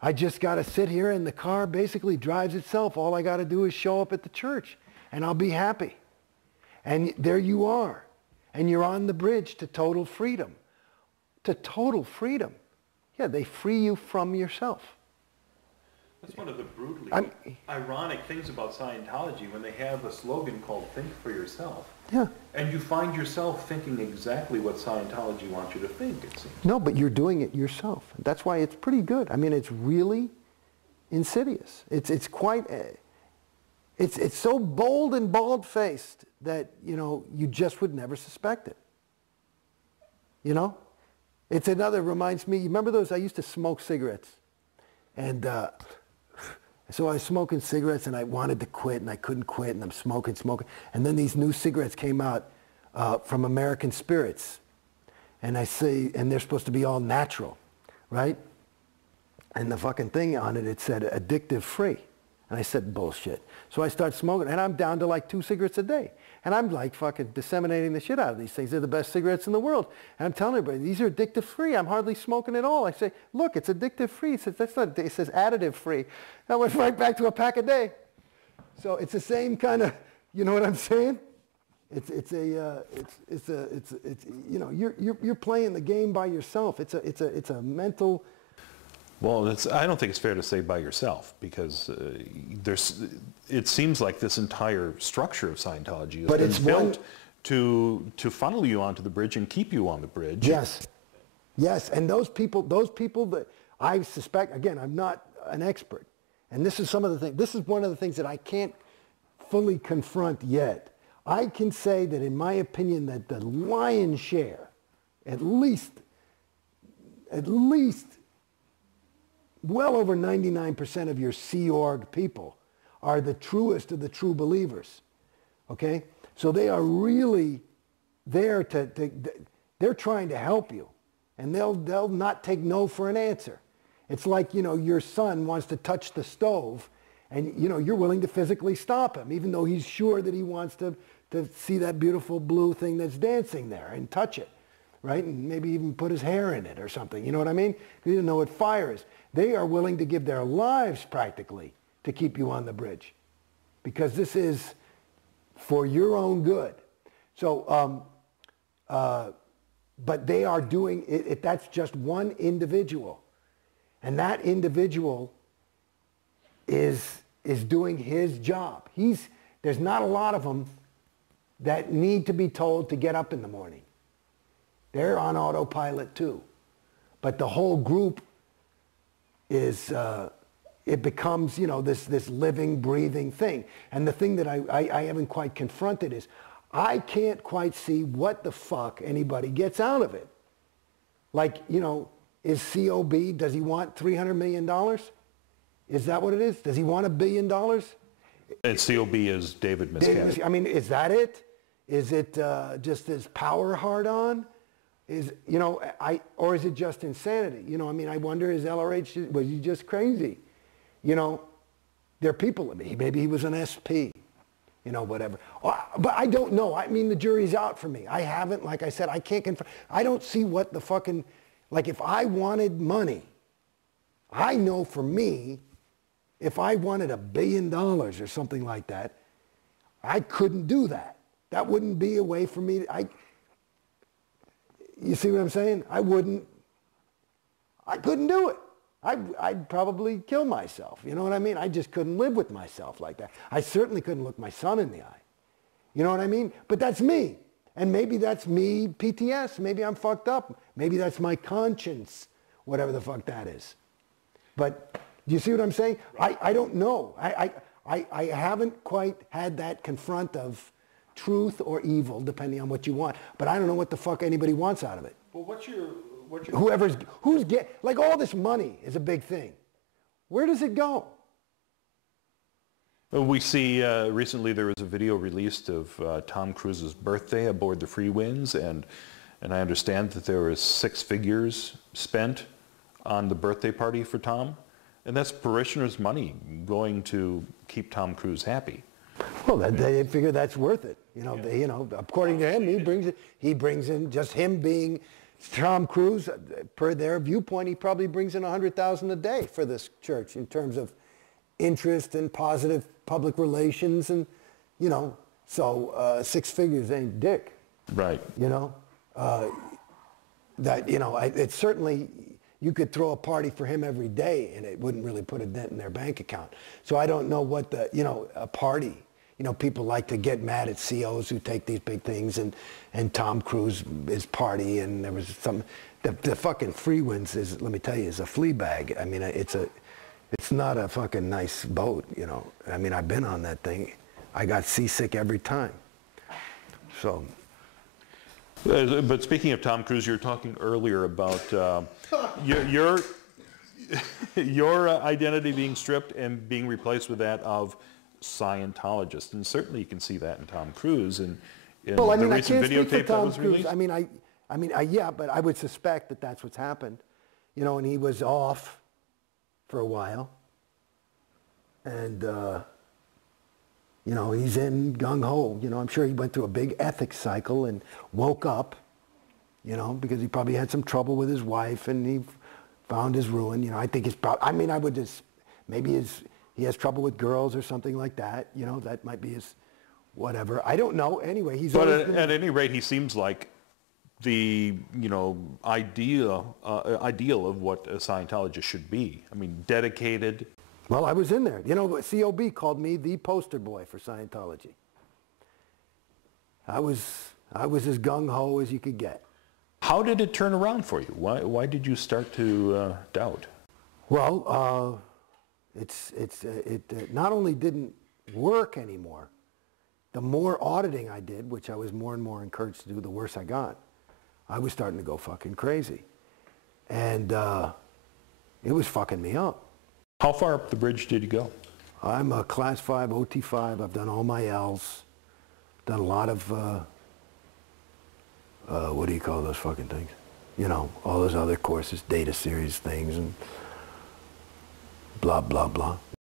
I just got to sit here and the car basically drives itself. All I got to do is show up at the church and I'll be happy. And there you are. And you're on the bridge to total freedom. To total freedom. Yeah, they free you from yourself. That's one of the brutally ironic things about Scientology when they have a slogan called "Think for Yourself." Yeah. And you find yourself thinking exactly what Scientology wants you to think, it seems. No, but you're doing it yourself. That's why it's pretty good. I mean, it's really insidious. It's quite, it's so bold and bald-faced that, you know, you just would never suspect it. You know? It's another, reminds me, you remember those, I used to smoke cigarettes. And so I was smoking cigarettes and I wanted to quit and I couldn't quit and I'm smoking. And then these new cigarettes came out from American Spirits. And I say, and they're supposed to be all natural, right? And the fucking thing on it, it said addictive free. And I said, bullshit. So I start smoking and I'm down to like 2 cigarettes a day. And I'm like fucking disseminating the shit out of these things. They're the best cigarettes in the world. And I'm telling everybody, these are addictive free. I'm hardly smoking at all. I say, look, it's addictive free. It says, that's not, it says additive free. I went right back to a pack a day. So it's the same kind of, you know what I'm saying? It's you know, you're playing the game by yourself. It's a mental. Well, I don't think it's fair to say by yourself, because it seems like this entire structure of Scientology has been built to funnel you onto the bridge and keep you on the bridge. Yes, yes, and those people that I suspect, again, I'm not an expert, and this is some of the things. This is one of the things that I can't fully confront yet. I can say that, in my opinion, that the lion's share, at least. Well over 99% of your Sea Org people are the truest of the true believers, okay? So they are really there they're trying to help you, and they'll not take no for an answer. It's like, you know, your son wants to touch the stove, and, you know, you're willing to physically stop him, even though he's sure that he wants to see that beautiful blue thing that's dancing there and touch it, right? And maybe even put his hair in it or something, you know what I mean? He doesn't know what fire is. They are willing to give their lives practically to keep you on the bridge, because this is for your own good. So, but they are doing it. That's just one individual, and that individual is doing his job. There's not a lot of them that need to be told to get up in the morning. They're on autopilot too, but the whole group is, it becomes, you know, this living, breathing thing. And the thing that I haven't quite confronted is, I can't quite see what the fuck anybody gets out of it. Like, you know, is COB, does he want $300 million? Is that what it is? Does he want $1 billion? And COB is David Miscavige. I mean, is that it? Is it just this power hard-on? Is, you know, or is it just insanity? You know, I mean, I wonder, is LRH, was he just crazy? You know, there are people, maybe he was an SP, you know, whatever. But I don't know. I mean, the jury's out for me. I haven't, like I said, I can't confirm. I don't see what the fucking, like, if I wanted money, I know for me, if I wanted $1 billion or something like that, I couldn't do that. That wouldn't be a way for me to, you see what I'm saying? I couldn't do it. I'd probably kill myself. You know what I mean? I just couldn't live with myself like that. I certainly couldn't look my son in the eye. You know what I mean? But that's me. And maybe that's me PTS. Maybe I'm fucked up. Maybe that's my conscience, whatever the fuck that is. But do you see what I'm saying? I don't know. I haven't quite had that confront of truth or evil, depending on what you want. But I don't know what the fuck anybody wants out of it. Well, who's like, all this money is a big thing. Where does it go? We see recently there was a video released of Tom Cruise's birthday aboard the Free Winds, and I understand that there was 6 figures spent on the birthday party for Tom, and that's parishioners' money going to keep Tom Cruise happy. Well, they figure that's worth it. You know, according to him, he brings in just him being Tom Cruise, per their viewpoint, he probably brings in $100,000 a day for this church in terms of interest and positive public relations, and you know, so 6 figures ain't dick. Right. You know, that, you know, it's certainly, you could throw a party for him every day and it wouldn't really put a dent in their bank account. So I don't know what the, you know, a party, you know, people like to get mad at COs who take these big things, and Tom Cruise is party, and there was some, the fucking Freewinds is, let me tell you, is a flea bag. I mean, it's not a fucking nice boat, you know. I mean, I've been on that thing. I got seasick every time. So. But speaking of Tom Cruise, you were talking earlier about your identity being stripped and being replaced with that of Scientologist, and certainly you can see that in Tom Cruise and in well, I the mean, recent I can't speak videotape for Tom that was Cruise. released. I mean, yeah, but I would suspect that that's what's happened, you know. And he was off for a while, and you know, he's in gung ho. You know, I'm sure he went through a big ethics cycle and woke up, you know, because he probably had some trouble with his wife and he found his ruin. You know, I think it's probably, I mean, I would just, maybe he has trouble with girls or something like that. You know, that might be his whatever. I don't know. Anyway, he's. But at any rate, he seems like the, you know, ideal of what a Scientologist should be. I mean, dedicated. Well, I was in there. You know, COB called me the poster boy for Scientology. I was as gung-ho as you could get. How did it turn around for you? Why did you start to doubt? Well, it not only didn't work anymore, the more auditing I did, which I was more and more encouraged to do, the worse I got. I was starting to go fucking crazy. And it was fucking me up. How far up the bridge did you go? I'm a Class 5, OT5. I've done all my L's. Done a lot of, what do you call those fucking things? You know, all those other courses, data series things, and blah, blah, blah.